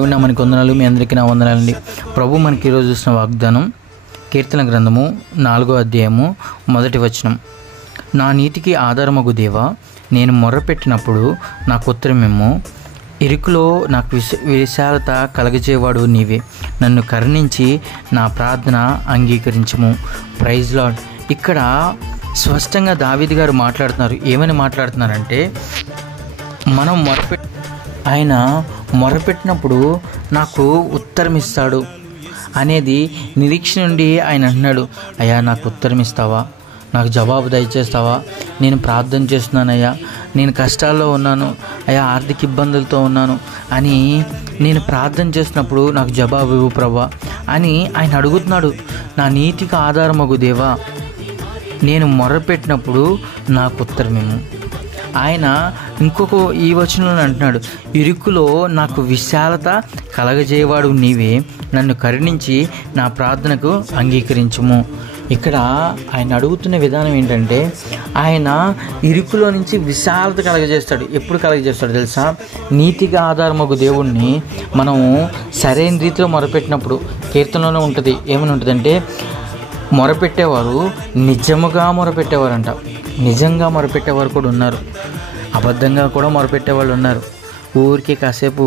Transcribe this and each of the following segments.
దేవుని నామానికి వందనాలు. మీ అందరికీ నా వందనాలండి. ప్రభు మనకి ఈరోజు చూసిన వాగ్దానం కీర్తన గ్రంథము 4వ అధ్యాయము 1వ వచనం. నా నీతికి ఆధారమగు దేవా, నేను మొర్రపెట్టినప్పుడు నాకు ఉత్తరమేమో. ఇరుకులో నాకు విశాలత కలగజేవాడు నీవే. నన్ను కరుణించి నా ప్రార్థన అంగీకరించుము. Praise lord. ఇక్కడ స్పష్టంగా దావీదు గారు మాట్లాడుతున్నారు. ఏమని మాట్లాడుతున్నారంటే, మనం ఆయన మొరపెట్టినప్పుడు నాకు ఉత్తరం ఇస్తాడు అనేది నిరీక్షణ నుండి ఆయన అంటున్నాడు. అయ్యా, నాకు ఉత్తరం ఇస్తావా? నాకు జవాబు దయచేస్తావా? నేను ప్రార్థన చేస్తున్నానయ్యా, నేను కష్టాల్లో ఉన్నాను అయ్యా, ఆర్థిక ఇబ్బందులతో ఉన్నాను అని నేను ప్రార్థన చేసినప్పుడు నాకు జవాబు ఇవ్వు ప్రభా అని ఆయన అడుగుతున్నాడు. నా నీతికి ఆధారమగు దేవా, నేను మొర్రపెట్టినప్పుడు నాకు ఉత్తరమేమో. ఆయన ఇంకొక ఈ వచనంలో అంటున్నాడు, ఇరుకులో నాకు విశాలత కలగజేవాడు నీవే. నన్ను కరుణించి నా ప్రార్థనకు అంగీకరించుము. ఇక్కడ ఆయన అడుగుతున్న విధానం ఏంటంటే, ఆయన ఇరుకులో నుంచి విశాలత కలగజేస్తాడు. ఎప్పుడు కలగజేస్తాడు తెలుసా? నీతిగా ఆధారమగు దేవుణ్ణి మనము సరైన రీతిలో మొరపెట్టినప్పుడు. కీర్తనలోనే ఉంటుంది. ఏమని ఉంటుందంటే, మొరపెట్టేవారు నిజముగా మొరపెట్టేవారంట. నిజంగా మొరపెట్టేవారు కూడా ఉన్నారు, అబద్ధంగా కూడా మొరపెట్టేవాళ్ళు ఉన్నారు. ఊరికి కాసేపు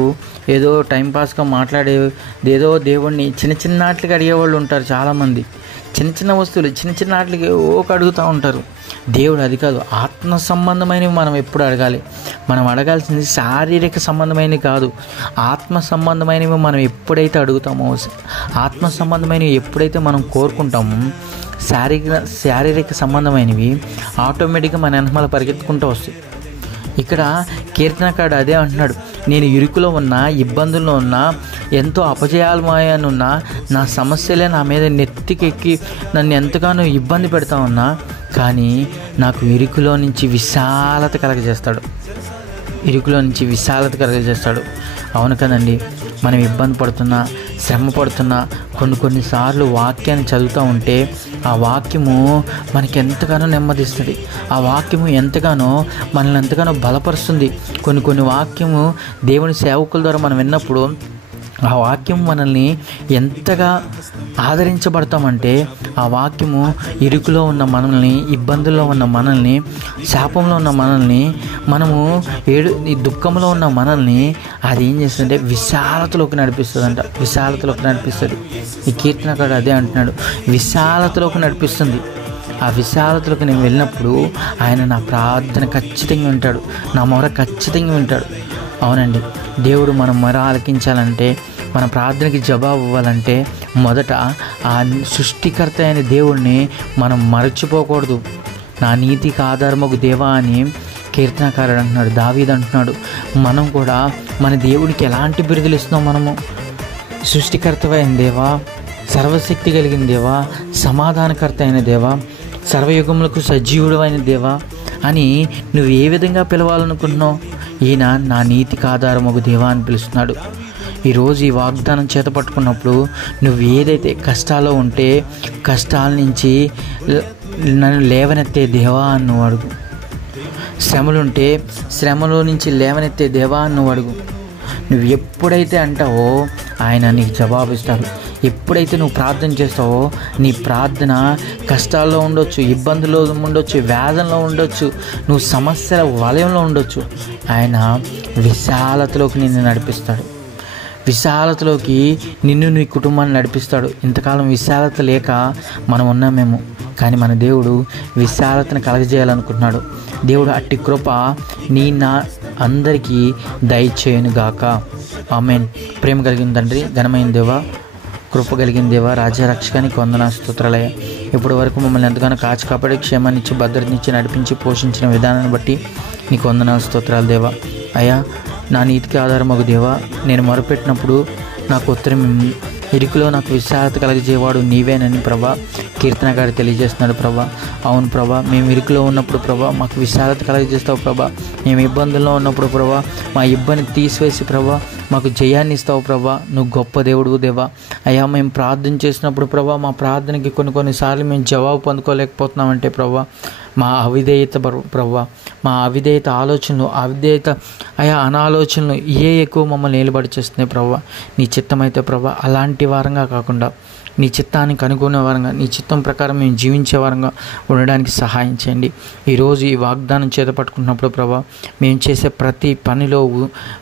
ఏదో టైంపాస్గా మాట్లాడేదేదో దేవుణ్ణి చిన్న చిన్న వాటికి అడిగేవాళ్ళు ఉంటారు. చాలామంది చిన్న చిన్న వస్తువులు చిన్న చిన్న వాటికి అడుగుతూ ఉంటారు. దేవుడు అది కాదు. ఆత్మ సంబంధమైనవి మనం ఎప్పుడు అడగాలి. మనం అడగాల్సింది శారీరక సంబంధమైనవి కాదు, ఆత్మ సంబంధమైనవి మనం ఎప్పుడైతే అడుగుతామో, ఆత్మ సంబంధమైనవి ఎప్పుడైతే మనం కోరుకుంటామో, శారీరక సంబంధమైనవి ఆటోమేటిక్గా మన వెనకమాల పరిగెత్తుకుంటూ వస్తాయి. ఇక్కడ కీర్తనకారుడు అదే అంటున్నాడు. నేను ఇరుకులో ఉన్నా, ఇబ్బందుల్లో ఉన్నా, ఎంతో అపజయాలమాయనున్నా, నా సమస్యలే నా మీద నెత్తికెక్కి నన్ను ఎంతగానో ఇబ్బంది పెడతా ఉన్నా, కానీ నాకు ఇరుకులో నుంచి విశాలత కలగజేస్తాడు. ఇరుకులో నుంచి విశాలత కలగజేస్తాడు. అవును కదండి. మనం ఇబ్బంది పడుతున్నా, శ్రమ పడుతున్నా, కొన్నిసార్లు వాక్యాన్ని చదువుతూ ఉంటే ఆ వాక్యము మనకి ఎంతగానో నెమ్మదిస్తుంది. ఆ వాక్యము మనల్ని ఎంతగానో బలపరుస్తుంది. కొన్ని వాక్యము దేవుని సేవకుల ద్వారా మనం విన్నప్పుడు ఆ వాక్యం మనల్ని ఎంతగా ఆదరించబడతామంటే, ఆ వాక్యము ఇరుకులో ఉన్న మనల్ని, ఇబ్బందుల్లో ఉన్న మనల్ని, శాపంలో ఉన్న మనల్ని, మనము ఈ దుఃఖంలో ఉన్న మనల్ని అది ఏం చేస్తుందంటే విశాలతలోకి నడిపిస్తుందంట. విశాలతలోకి నడిపిస్తుంది. ఈ కీర్తనకారుడు అదే అంటున్నాడు, విశాలతలోకి నడిపిస్తుంది. ఆ విశాలతలోకి నేను వెళ్ళినప్పుడు ఆయన నా ప్రార్థన ఖచ్చితంగా వింటాడు, నా మొర ఖచ్చితంగా వింటాడు. అవునండి. దేవుడు మనం మొర ఆలకించాలంటే, మన ప్రార్థనకి జవాబు ఇవ్వాలంటే మొదట ఆ సృష్టికర్త అయిన దేవుణ్ణి మనం మరచిపోకూడదు. నా నీతికి ఆధారమగు దేవా అని కీర్తనకారుడు అంటున్నాడు, దావీదు అంటున్నాడు. మనం కూడా మన దేవుడికి ఎలాంటి బిరుదులు ఇస్తున్నాం? మనము సృష్టికర్తవైన దేవా, సర్వశక్తి కలిగిన దేవా, సమాధానకర్త అయిన దేవా, సర్వయుగములకు సజీవుడు అయిన దేవా అని నువ్వు ఏ విధంగా పిలవాలనుకుంటున్నావు? ఈయన నా నీతికి ఆధారమగు దేవా అని పిలుస్తున్నాడు. ఈరోజు ఈ వాగ్దానం చేత పట్టుకున్నప్పుడు నువ్వు ఏదైతే కష్టాల్లో ఉంటే, కష్టాల నుంచి నన్ను లేవనెత్తే దేవా అని నువ్వు అడుగు. శ్రమలుంటే శ్రమలో నుంచి లేవనెత్తే దేవా అని నువ్వు అడుగు. నువ్వు ఎప్పుడైతే అంటావో ఆయన నీకు జవాబిస్తాడు. ఎప్పుడైతే నువ్వు ప్రార్థన చేస్తావో, నీ ప్రార్థన కష్టాల్లో ఉండొచ్చు, ఇబ్బందుల్లో ఉండొచ్చు, వేదనలో ఉండొచ్చు, నువ్వు సమస్యల వలయంలో ఉండొచ్చు, ఆయన విశాలతలోకి నిన్ను నడిపిస్తాడు. విశాలతలోకి నిన్ను, నీ కుటుంబాన్ని నడిపిస్తాడు. ఇంతకాలం విశాలత లేక మనం ఉన్నామేమో, కానీ మన దేవుడు విశాలతను కలగజేయాలనుకుంటున్నాడు. దేవుడు అట్టి కృప నా అందరికీ దయచేయునుగాక. ఆమేన్. ప్రేమ కలిగిన తండ్రి, ఘనమైన దేవా, కృప కలిగిన దేవా, రాజ్యరక్షకానికి వందన స్తోత్రాలయ. ఇప్పటి వరకు మమ్మల్ని ఎంతగానో కాచి కాపాడి క్షేమాన్నిచ్చి భద్రతనిచ్చి నడిపించి పోషించిన విధానాన్ని బట్టి నీకు వందనాలు స్తోత్రాలు దేవా. అయ్యా, నా నీతికి ఆధారమగు దేవా, నేను మొరపెట్టినప్పుడు నాకు ఉత్తరం ఇరుకులో నాకు విశాలత కలగజేవాడు నీవేనని ప్రభా కీర్తనకారుడు తెలియజేస్తున్నాడు. ప్రభా, అవును ప్రభా, మేము ఇరుకులో ఉన్నప్పుడు ప్రభా మాకు విశాలత కలగజేస్తావు ప్రభా. మేము ఇబ్బందుల్లో ఉన్నప్పుడు ప్రభా మా ఇబ్బంది తీసివేసి ప్రభా మాకు జయాన్ని ఇస్తావు ప్రభా. నువ్వు గొప్ప దేవుడు దేవా. అయ్యా, మేము ప్రార్థన చేసినప్పుడు ప్రభా మా ప్రార్థనకి కొన్నిసార్లు మేము జవాబు పొందుకోలేకపోతున్నామంటే ప్రభా మా అవిధేయత ప్రభువా, మా అవిధేయత ఆలోచనలు, అవిధేయత అనాలోచనలు ఎక్కువ మమ్మల్ని నిలబడి చేస్తున్నాయి ప్రభువా. నీ చిత్తమైతే ప్రభువా అలాంటి వారంగా కాకుండా నీ చిత్తానికి అనుకునే వారంగా, నీ చిత్తం ప్రకారం మేము జీవించే వారంగా ఉండడానికి సహాయం చేయండి. ఈరోజు ఈ వాగ్దానం చేతపట్టుకున్నప్పుడు ప్రభా, మేము చేసే ప్రతి పనిలో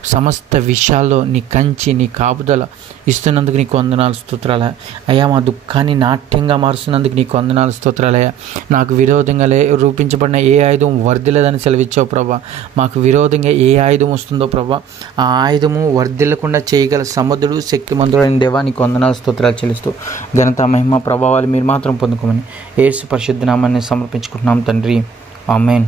సమస్త విషయాల్లో నీ కంచి, నీ కాపుదల ఇస్తున్నందుకు నీకు వందనాలు స్తోత్రాలయ్యా. అయ్యా, మా దుఃఖాన్ని నాట్యంగా మారుస్తున్నందుకు నీకు వందనాలు స్తోత్రాలయ్యా. నాకు విరోధంగా రూపించబడిన ఏ ఆయుధం వర్ధిల్లదని సెలవిచ్చావు ప్రభా. మాకు విరోధంగా ఏ ఆయుధం వస్తుందో ప్రభా, ఆ ఆయుధము వర్ధిల్లకుండా చేయగల సముద్రుడు, శక్తిమంతుడైన దేవా, నీకు వందనాలు స్తోత్రాలు చెల్లిస్తూ ఘనత, మహిమ, ప్రభావాలు మీరు మాత్రం పొందుకోమని యేసు పరిశుద్ధ నామాన్ని సమర్పించుకుంటున్నాం తండ్రి. ఆమేన్.